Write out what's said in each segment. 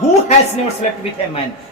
who has never slept with a man,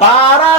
12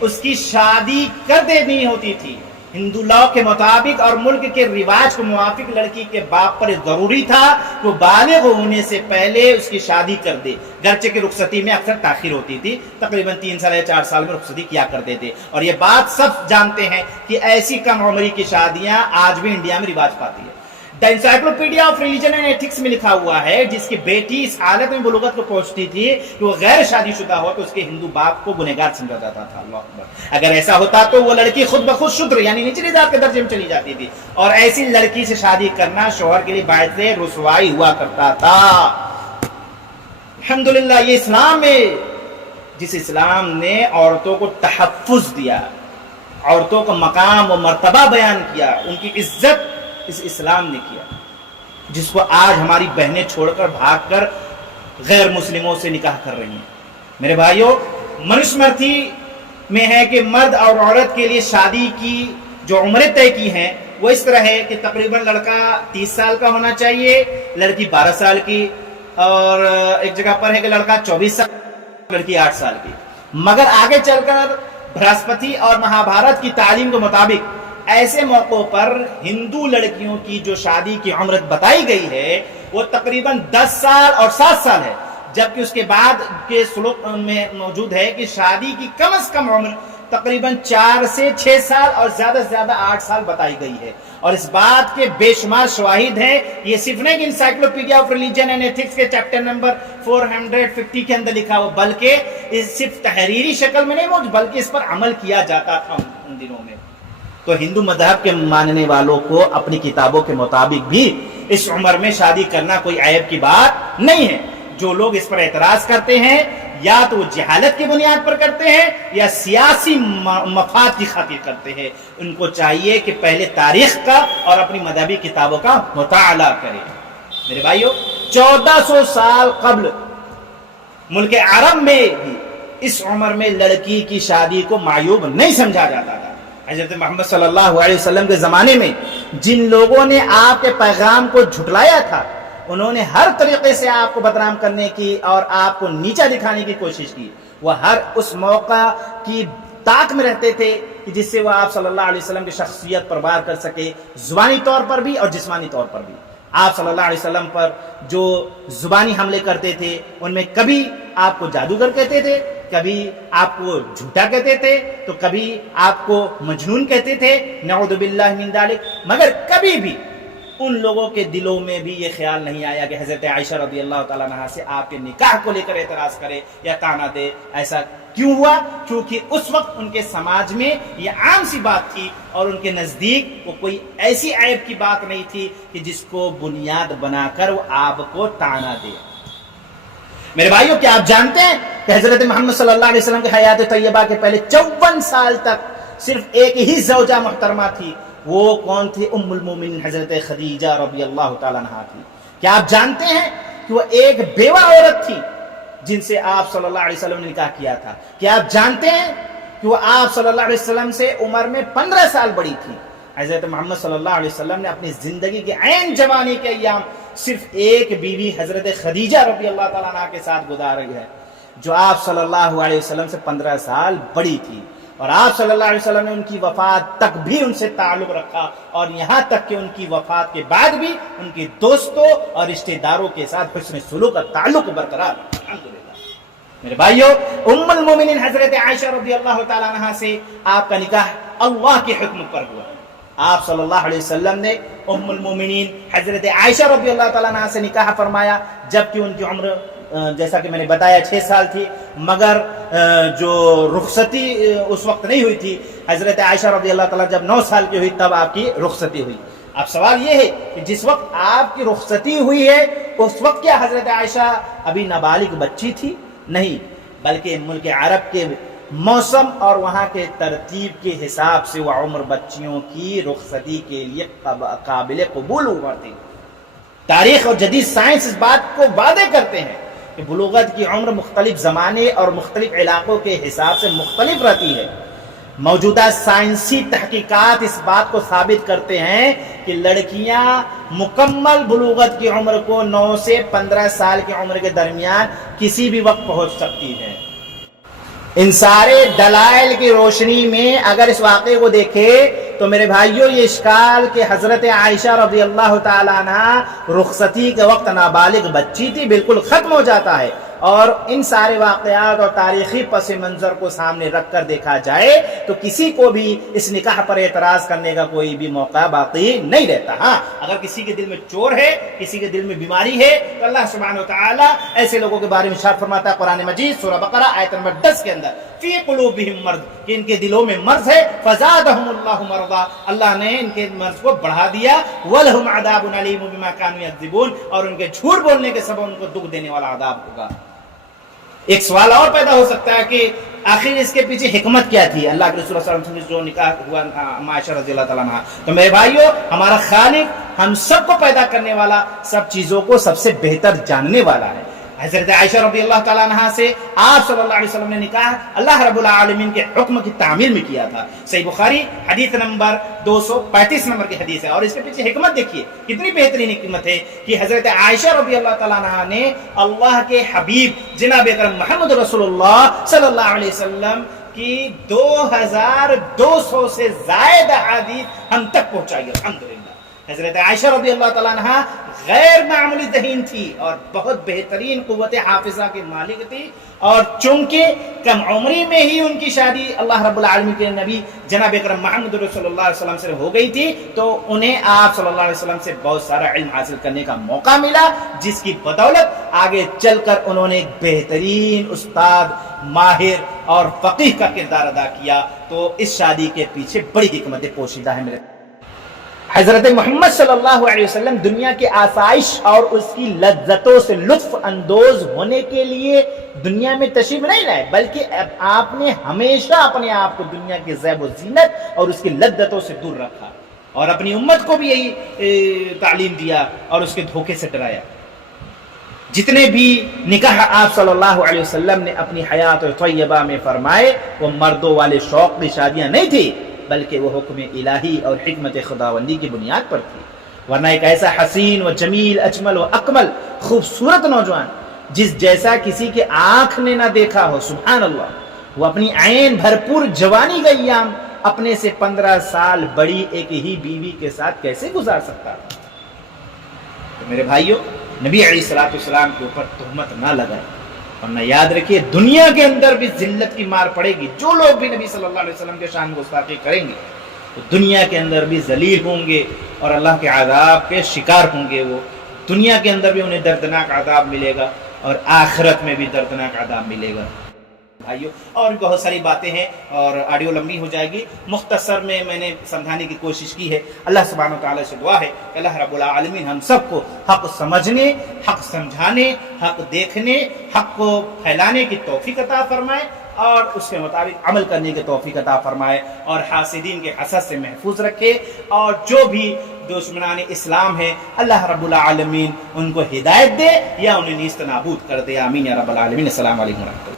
اس کی شادی کر دینی ہوتی تھی۔ ہندو لاء کے مطابق اور ملک کے رواج کے موافق لڑکی کے باپ پر ضروری تھا کہ وہ بالغ ہونے سے پہلے اس کی شادی کر دے، گرچہ کی رخصتی میں اکثر تاخیر ہوتی تھی، تقریباً 3 سال یا 4 سال میں رخصتی کیا کرتے تھے، اور یہ بات سب جانتے ہیں کہ ایسی کم عمری کی شادیاں آج بھی انڈیا میں رواج پاتی ہے۔ The encyclopaedia of religion and ethics میں لکھا ہوا ہے جس کی بیٹی اس حالت میں بلوغت کو پہنچتی تھی کہ وہ غیر شادی شدہ ہو تو اس کے ہندو باپ کو گنہگار سمجھا جاتا تھا۔ اللہ اکبر۔ اگر ایسا ہوتا تو وہ لڑکی خود بخود شودر یعنی نچلی ذات کے درجے میں چلی جاتی تھی، اور ایسی لڑکی سے شادی کرنا شوہر کے لیے باعث رسوائی ہوا کرتا تھا۔ الحمدللہ یہ اسلام ہے، جس اسلام نے عورتوں کو تحفظ دیا، عورتوں کا مقام و مرتبہ بیان کیا، ان کی عزت اس اسلام نے کیا، جس کو آج ہماری بہنیں چھوڑ کر بھاگ کر غیر مسلموں سے نکاح کر رہی ہیں۔ میرے بھائیوں، منوسمرتی میں ہے کہ مرد اور عورت کے لیے شادی کی جو عمریں طے کی ہیں وہ اس طرح ہے کہ تقریباً لڑکا 30 سال کا ہونا چاہیے، لڑکی 12 سال کی، اور ایک جگہ پر ہے کہ لڑکا 24 سال، لڑکی 8 سال کی۔ مگر آگے چل کر برہسپتی اور مہابھارت کی تعلیم کے مطابق ایسے موقعوں پر ہندو لڑکیوں کی جو شادی کی عمر بتائی گئی ہے وہ تقریباً 10 سال اور 7 سال ہے، جبکہ اس کے بعد کے سلوک میں موجود ہے کہ شادی کی کم از کم عمر تقریباً 4 سے 6 سال اور زیادہ سے زیادہ 8 سال بتائی گئی ہے، اور اس بات کے بے شمار شواہد ہیں۔ یہ صرف نہیں کہ encyclopaedia of religion and ethics کے چیپٹر نمبر 450 کے اندر لکھا ہوا، بلکہ اس صرف تحریری شکل میں نہیں موجود، بلکہ اس پر عمل کیا جاتا تھا ان دنوں میں۔ تو ہندو مذہب کے ماننے والوں کو اپنی کتابوں کے مطابق بھی اس عمر میں شادی کرنا کوئی عیب کی بات نہیں ہے۔ جو لوگ اس پر اعتراض کرتے ہیں یا تو وہ جہالت کی بنیاد پر کرتے ہیں یا سیاسی مفاد کی خاطر کرتے ہیں، ان کو چاہیے کہ پہلے تاریخ کا اور اپنی مذہبی کتابوں کا مطالعہ کریں۔ میرے بھائیوں، 1400 سال قبل ملک عرب میں بھی اس عمر میں لڑکی کی شادی کو معیوب نہیں سمجھا جاتا تھا۔ حضرت محمد صلی اللہ علیہ وسلم کے زمانے میں جن لوگوں نے آپ کے پیغام کو جھٹلایا تھا، انہوں نے ہر طریقے سے آپ کو بدنام کرنے کی اور آپ کو نیچا دکھانے کی کوشش کی۔ وہ ہر اس موقع کی طاق میں رہتے تھے کہ جس سے وہ آپ صلی اللہ علیہ وسلم کی شخصیت پر وار کر سکے، زبانی طور پر بھی اور جسمانی طور پر بھی۔ آپ صلی اللہ علیہ وسلم پر جو زبانی حملے کرتے تھے ان میں کبھی آپ کو جادوگر کہتے تھے، کبھی آپ کو جھوٹا کہتے تھے، تو کبھی آپ کو مجنون کہتے تھے، نعوذ باللہ من ذالک، مگر کبھی بھی ان لوگوں کے دلوں میں بھی یہ خیال نہیں آیا کہ حضرت عائشہ رضی اللہ تعالیٰ عنہا سے آپ کے نکاح کو لے کر اعتراض کرے یا طعنہ دے۔ ایسا کیوں ہوا؟ کیونکہ اس وقت ان کے سماج میں یہ عام سی بات تھی، اور ان کے نزدیک وہ کوئی ایسی عیب کی بات نہیں تھی کہ جس کو بنیاد بنا کر وہ آپ کو طعنہ دے۔ میرے بھائیوں، کیا آپ جانتے ہیں کہ حضرت محمد صلی اللہ علیہ وسلم کی حیات طیبہ کے پہلے 54 سال تک صرف ایک ہی زوجہ محترمہ تھی؟ وہ کون تھی؟ ام المومنین حضرت خدیجہ رضی اللہ تعالیٰ عنہا تھی۔ کیا آپ جانتے ہیں کہ وہ ایک بیوہ عورت تھی جن سے آپ صلی اللہ علیہ وسلم نے نکاح کیا تھا؟ کیا آپ جانتے ہیں کہ وہ آپ صلی اللہ علیہ وسلم سے عمر میں 15 سال بڑی تھی؟ حضرت محمد صلی اللہ علیہ وسلم نے اپنی زندگی کے عین جوانی کے ایام صرف ایک بیوی حضرت خدیجہ رضی اللہ تعالیٰ عنہ کے ساتھ گزارے ہے، جو آپ صلی اللہ علیہ وسلم سے 15 سال بڑی تھی، اور آپ صلی اللہ علیہ وسلم نے ان کی وفات تک بھی ان سے تعلق رکھا، اور یہاں تک کہ ان کی وفات کے بعد بھی ان کے دوستوں اور رشتہ داروں کے ساتھ حسن سلوک کا تعلق برقرار۔ الحمدللہ میرے بھائیوں، ام المومنین حضرت عائشہ رضی اللہ تعالیٰ عنہا سے آپ کا نکاح اللہ کے حکم پر ہوا۔ آپ صلی اللہ علیہ وسلم نے ام المومنین حضرت عائشہ رضی اللہ تعالیٰ عنہا سے نکاح فرمایا، جبکہ ان کی عمر جیسا کہ میں نے بتایا 6 سال تھی، مگر جو رخصتی اس وقت نہیں ہوئی تھی۔ حضرت عائشہ رضی اللہ تعالیٰ جب 9 سال کی ہوئی تب آپ کی رخصتی ہوئی۔ اب سوال یہ ہے کہ جس وقت آپ کی رخصتی ہوئی ہے اس وقت کیا حضرت عائشہ ابھی نابالغ بچی تھی؟ نہیں، بلکہ ملک عرب کے موسم اور وہاں کے ترتیب کے حساب سے وہ عمر بچیوں کی رخصتی کے لیے قابل قبول عمر تھی۔ تاریخ اور جدید سائنس اس بات کو واضح کرتے ہیں کہ بلوغت کی عمر مختلف زمانے اور مختلف علاقوں کے حساب سے مختلف رہتی ہے۔ موجودہ سائنسی تحقیقات اس بات کو ثابت کرتے ہیں کہ لڑکیاں مکمل بلوغت کی عمر کو 9 سے 15 سال کی عمر کے درمیان کسی بھی وقت پہنچ سکتی ہیں۔ ان سارے دلائل کی روشنی میں اگر اس واقعے کو دیکھے تو میرے بھائیوں یہ اشکال کہ حضرت عائشہ رضی اللہ تعالیٰ عنہ رخصتی کے وقت نابالغ بچی تھی بالکل ختم ہو جاتا ہے، اور ان سارے واقعات اور تاریخی پس منظر کو سامنے رکھ کر دیکھا جائے تو کسی کو بھی اس نکاح پر اعتراض کرنے کا کوئی بھی موقع باقی نہیں رہتا۔ ہاں اگر کسی کے دل میں چور ہے، کسی کے دل میں بیماری ہے، تو اللہ سبحانہ وتعالیٰ ایسے لوگوں کے بارے میں ارشاد فرماتا ہے قرآن مجید سورہ بقرہ آیت نمبر 10 کے اندر، فی قلوبہم مرض، کہ ان کے دلوں میں مرض ہے، فزادہم اللہ مرضا، اللہ نے ان کے مرض کو بڑھا دیا، ولہم عذاب علیم بما کانوا یکذبون، اور ان کے جھوٹ بولنے کے سبب ان کو دکھ دینے والا عذاب ہوگا۔ ایک سوال اور پیدا ہو سکتا ہے کہ آخر اس کے پیچھے حکمت کیا تھی، اللہ کے رسول صلی اللہ علیہ وسلم سے جو نکاح ہوا عائشہ رضی اللہ تعالیٰ عنہ۔ تو میرے بھائیو، ہمارا خالق ہم سب کو پیدا کرنے والا، سب چیزوں کو سب سے بہتر جاننے والا ہے۔ حضرت عائشہ رضی اللہ تعالیٰ عنہ سے آپ صلی اللہ علیہ وسلم نے نکاح اللہ رب العالمین کے حکم کی تعمیل میں کیا تھا۔ صحیح بخاری حدیث نمبر 235 نمبر کی حدیث ہے، اور اس کے پیچھے حکمت دیکھیے کتنی بہترین حکمت ہے کہ حضرت عائشہ رضی اللہ تعالیٰ عنہ نے اللہ کے حبیب جناب اکرم محمد رسول اللہ صلی اللہ علیہ وسلم کی 2200 سے زائد احادیث ہم تک پہنچائی، الحمدللہ۔ حضرت عائشہ رضی اللہ تعالیٰ عنہ غیر معمولی ذہین تھی اور بہت بہترین قوت حافظہ کی مالک تھی، اور چونکہ کم عمری میں ہی ان کی شادی اللہ رب العالمین کے نبی جناب اکرم محمد رسول اللہ علیہ وسلم سے ہو گئی تھی، تو انہیں آپ صلی اللہ علیہ وسلم سے بہت سارا علم حاصل کرنے کا موقع ملا، جس کی بدولت آگے چل کر انہوں نے ایک بہترین استاد، ماہر اور فقیہ کا کردار ادا کیا۔ تو اس شادی کے پیچھے بڑی حکمت پوشیدہ ہے۔ میرے حضرت محمد صلی اللہ علیہ وسلم دنیا کے آسائش اور اس کی لذتوں سے لطف اندوز ہونے کے لیے دنیا میں تشریف نہیں لائے، بلکہ آپ نے ہمیشہ اپنے آپ کو دنیا کی زیب و زینت اور اس کی لذتوں سے دور رکھا، اور اپنی امت کو بھی یہی تعلیم دیا اور اس کے دھوکے سے ڈرایا۔ جتنے بھی نکاح آپ صلی اللہ علیہ وسلم نے اپنی حیات طیبہ میں فرمائے وہ مردوں والے شوق کی شادیاں نہیں تھی، بلکہ وہ حکم الہی اور حکمت خداوندی کی بنیاد پر تھی۔ ورنہ ایک ایسا حسین و جمیل اجمل و اکمل خوبصورت نوجوان جس جیسا کسی کے آنکھ نے نہ دیکھا ہو، سبحان اللہ، وہ اپنی عین بھرپور جوانی کا ایام اپنے سے 15 سال بڑی ایک ہی بیوی کے ساتھ کیسے گزار سکتا؟ تو میرے بھائیوں، نبی علیہ الصلوۃ والسلام کے اوپر تہمت نہ لگائے، ورنہ یاد رکھیے دنیا کے اندر بھی ذلت کی مار پڑے گی۔ جو لوگ بھی نبی صلی اللہ علیہ وسلم کے شان گستاخی کریں گے تو دنیا کے اندر بھی ذلیل ہوں گے اور اللہ کے عذاب کے شکار ہوں گے۔ وہ دنیا کے اندر بھی انہیں دردناک عذاب ملے گا اور آخرت میں بھی دردناک عذاب ملے گا۔ بھائیو، اور بہت ساری باتیں ہیں اور آڈیو لمبی ہو جائے گی، مختصر میں نے سمجھانے کی کوشش کی ہے۔ اللہ سبحانہ وتعالی سے دعا ہے کہ اللہ رب العالمین ہم سب کو حق سمجھنے، حق سمجھانے، حق دیکھنے، حق کو پھیلانے کی توفیق عطا فرمائے اور اس کے مطابق عمل کرنے کی توفیق عطا فرمائے، اور حاسدین کے حسد سے محفوظ رکھے، اور جو بھی دشمنان اسلام ہے اللہ رب العالمین ان کو ہدایت دے یا انہیں نیست نابود کر دے۔ آمین یا رب العالمین۔ السلام علیکم ورحمۃ اللہ۔